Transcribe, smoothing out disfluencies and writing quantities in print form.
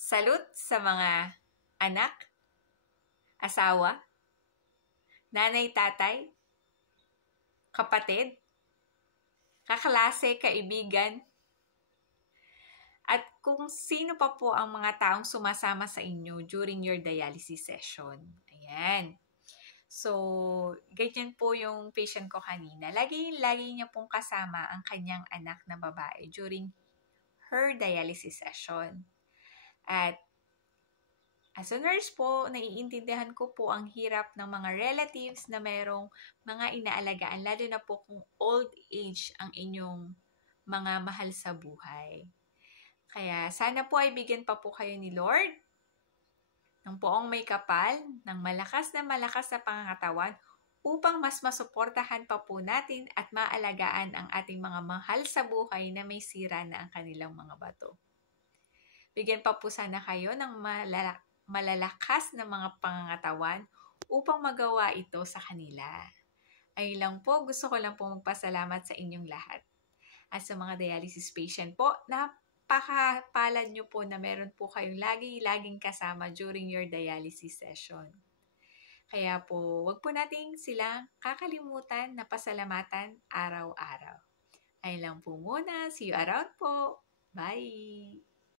Salute sa mga anak, asawa, nanay, tatay, kapatid, kaklase, kaibigan, at kung sino pa po ang mga taong sumasama sa inyo during your dialysis session. Ayan. So, ganyan po yung patient ko kanina. Lagi niya pong kasama ang kanyang anak na babae during her dialysis session. At as a nurse po, naiintindihan ko po ang hirap ng mga relatives na mayroong mga inaalagaan, lalo na po kung old age ang inyong mga mahal sa buhay. Kaya sana po ay bigyan pa po kayo ni Lord ng poong may kapal, ng malakas na pangangatawan upang mas masuportahan pa po natin at maalagaan ang ating mga mahal sa buhay na may sira na ang kanilang mga bato. Bigyan pa po sana kayo ng malalakas na mga pangangatawan upang magawa ito sa kanila. Ayun lang po, gusto ko lang po magpasalamat sa inyong lahat. At sa mga dialysis patient po, napakapalad nyo po na meron po kayong laging kasama during your dialysis session. Kaya po, wag po nating silang kakalimutan na pasalamatan araw-araw. Ayun lang po muna. See you around po. Bye!